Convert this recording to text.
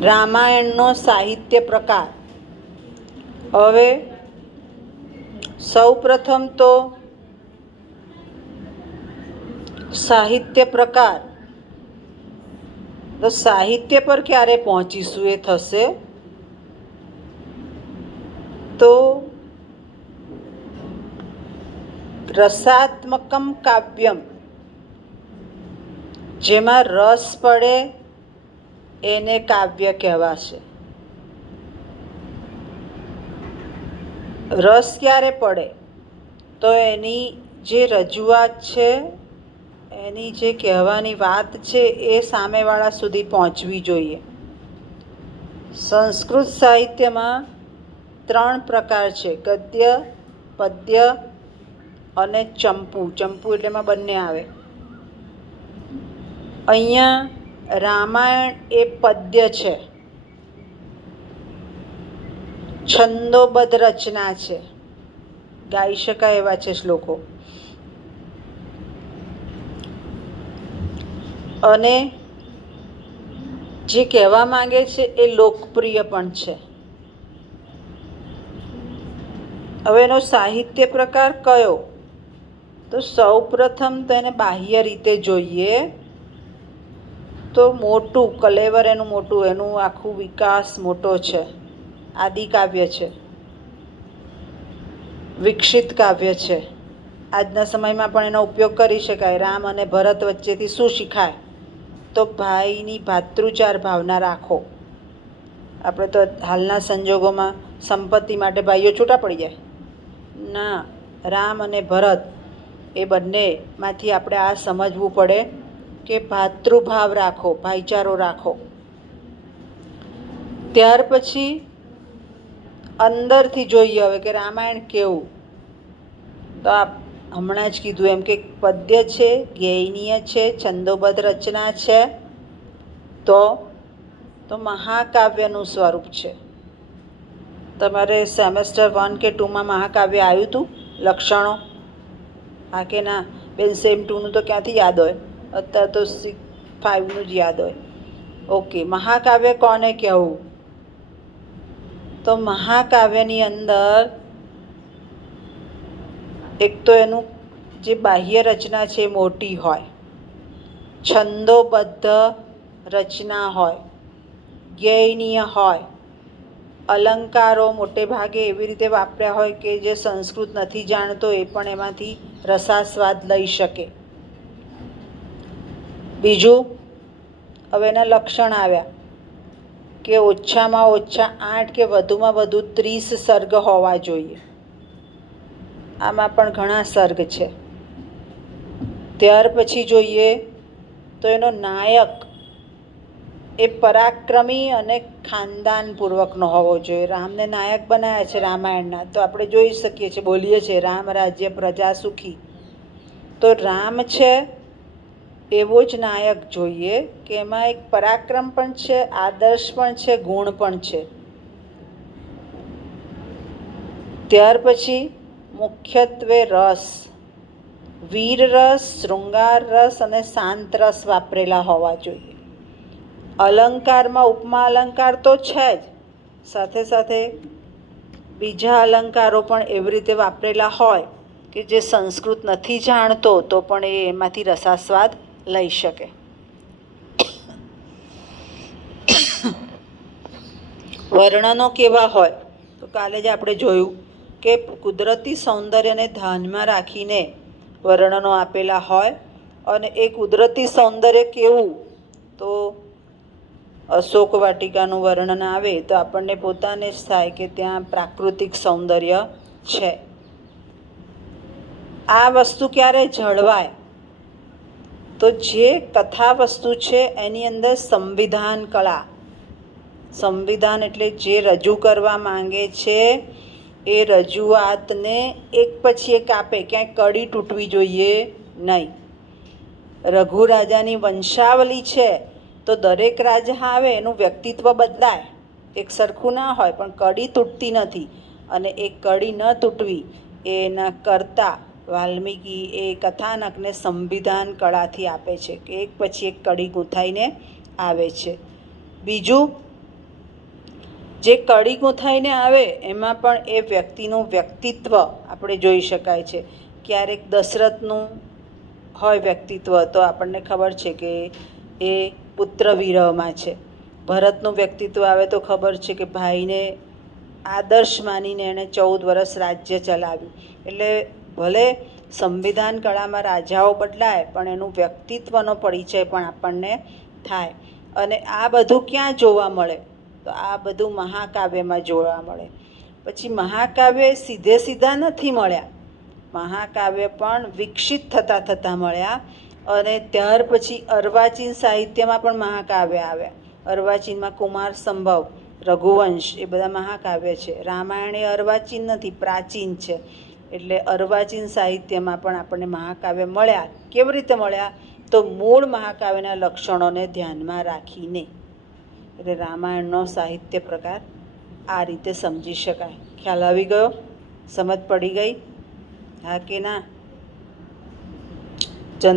રામાયણનો સાહિત્ય પ્રકાર. હવે સૌપ્રથમ તો સાહિત્ય પ્રકાર, તો સાહિત્ય પર ક્યારે પહોંચીશું એ થશે તો રસાત્મકમ કાવ્યમ, જેમાં રસ પડે એને કાવ્ય કહેવાશે. રસ ક્યારે પડે તો એની જે રજૂઆત છે, એની જે કહેવાની વાત છે એ સામેવાળા સુધી પહોંચવી જોઈએ. સંસ્કૃત સાહિત્યમાં 3 પ્રકાર છે: ગદ્ય, પદ્ય અને ચંપુ. ચંપુ એટલે એમાં બંને આવે. અહીંયા રામાયણ એ પદ્ય છે, છંદોબદ્ધ રચના છે, ગાઈ શકાય એવા છે શ્લોકો. અને જે કહેવા માંગે છે એ લોકપ્રિય પણ છે. હવે એનો સાહિત્ય પ્રકાર કયો? તો સૌપ્રથમ તો એને બાહ્ય રીતે જોઈએ તો મોટું કલેવર, એનું મોટું, એનું આખું વિકાસ મોટો છે. આદિકાવ્ય છે, વિકસિત કાવ્ય છે. આજના સમયમાં પણ એનો ઉપયોગ કરી શકાય. રામ અને ભરત વચ્ચેથી શું શીખાય? તો ભાઈની ભાતૃચાર ભાવના રાખો. આપણે તો હાલના સંજોગોમાં સંપત્તિ માટે ભાઈઓ છૂટા પડી જાય ના. રામ અને ભરત એ બંનેમાંથી આપણે આ સમજવું પડે કે ભાતૃભાવ રાખો, ભાઈચારો રાખો. ત્યાર પછી અંદરથી જોઈએ હવે કે રામાયણ કેવું. તો આ હમણાં જ કીધું એમ કે પદ્ય છે, ગેયનીય છે, છંદોબદ્ધ રચના છે, તો મહાકાવ્યનું સ્વરૂપ છે. તમારે સેમેસ્ટર 1 કે 2માં મહાકાવ્ય આવ્યું હતું લક્ષણો? હા કે ના? બેન સેમ 2નું તો ક્યાંથી યાદ હોય? અત્યારે તો 5નું જ યાદ હોય. ઓકે, મહાકાવ્ય કોને કહેવું? તો મહાકાવ્યની અંદર એક તો એનું જે બાહ્ય રચના છે એ મોટી હોય, છંદોબદ્ધ રચના હોય, ગેયનીય હોય, અલંકારો મોટે ભાગે એવી રીતે વાપર્યા હોય કે જે સંસ્કૃત નથી જાણતો એ પણ એમાંથી રસાસ્વાદ લઈ શકે. બીજું, હવે એના લક્ષણ આવ્યા કે ઓછામાં ઓછા 8 કે વધુમાં વધુ 30 સર્ગ હોવા જોઈએ. આમાં પણ ઘણા સર્ગ છે. ત્યાર પછી જોઈએ તો એનો નાયક એ પરાક્રમી અને ખાનદાનપૂર્વકનો હોવો જોઈએ. રામને નાયક બનાવ્યા છે રામાયણના, તો આપણે જોઈ શકીએ છીએ, બોલીએ છીએ રામ રાજ્ય પ્રજા સુખી. તો રામ છે એવો જ નાયક જોઈએ કે એમાં એક પરાક્રમ પણ છે, આદર્શ પણ છે, ગુણ પણ છે. ત્યાર પછી મુખ્યત્વે રસ, વીર રસ, શૃંગાર રસ અને શાંત રસ વાપરેલા હોવા જોઈએ. અલંકારમાં ઉપમા અલંકાર તો છે જ, સાથે સાથે બીજા અલંકારો પણ એવી રીતે વાપરેલા હોય કે જે સંસ્કૃત નથી જાણતો તો પણ એ એમાંથી રસાસ્વાદ લઈ શકે. વર્ણનો કેવા હોય? તો કાલે જ આપણે જોયું કે કુદરતી સૌંદર્યને ધ્યાનમાં રાખીને વર્ણનો આપેલા હોય. અને એ કુદરતી સૌંદર્ય કેવું? તો અશોક વાટિકાનું વર્ણન આવે તો આપણને પોતાને જ થાય કે ત્યાં પ્રાકૃતિક સૌંદર્ય છે. આ વસ્તુ ક્યારે જળવાય? તો જે કથા વસ્તુ છે એની અંદર સંવિધાન કળા, સંવિધાન એટલે જે રજૂ કરવા માંગે છે એ રજૂઆતને એક પછી એક આપે, ક્યાંય કડી તૂટવી જોઈએ નહીં. રઘુ રાજાની વંશાવલી છે તો દરેક રાજા આવે એનું વ્યક્તિત્વ બદલાય, એક સરખું ના હોય, પણ કડી તૂટતી નથી. અને એ કડી ન તૂટવી એના કરતા વાલ્મીકી એ કથાનકને સંવિધાન કળાથી આપે છે કે એક પછી એક કડી ગૂંથાઈને આવે છે. બીજું, જે કડી ગૂંથાઈને આવે એમાં પણ એ વ્યક્તિનું વ્યક્તિત્વ આપણે જોઈ શકાય છે. ક્યારેક દશરથનું હોય વ્યક્તિત્વ તો આપણને ખબર છે કે એ પુત્ર વિરહમાં છે. ભરતનું વ્યક્તિત્વ આવે તો ખબર છે કે ભાઈને આદર્શ માનીને એણે 14 વર્ષ રાજ્ય ચલાવ્યું. એટલે ભલે સંવિધાન કળામાં રાજાઓ બદલાય પણ એનું વ્યક્તિત્વનો પરિચય પણ આપણને થાય. અને આ બધું ક્યાં જોવા મળે? તો આ બધું મહાકાવ્યમાં જોવા મળે. પછી મહાકાવ્ય સીધે સીધા નથી મળ્યા, મહાકાવ્ય પણ વિકસિત થતાં થતાં મળ્યા. અને ત્યાર પછી અર્વાચીન સાહિત્યમાં પણ મહાકાવ્ય આવ્યા. અર્વાચીનમાં કુમાર સંભવ, રઘુવંશ એ બધા મહાકાવ્ય છે. રામાયણ એ અર્વાચીન નથી, પ્રાચીન છે. એટલે અર્વાચીન સાહિત્યમાં પણ આપણને મહાકાવ્ય મળ્યા. કેવી રીતે મળ્યા? તો મૂળ મહાકાવ્યના લક્ષણોને ધ્યાનમાં રાખીને. એટલે રામાયણનો સાહિત્ય પ્રકાર આ રીતે સમજી શકાય. ખ્યાલ આવી ગયો? સમજ પડી ગઈ? હા કે ના? ચંદ્ર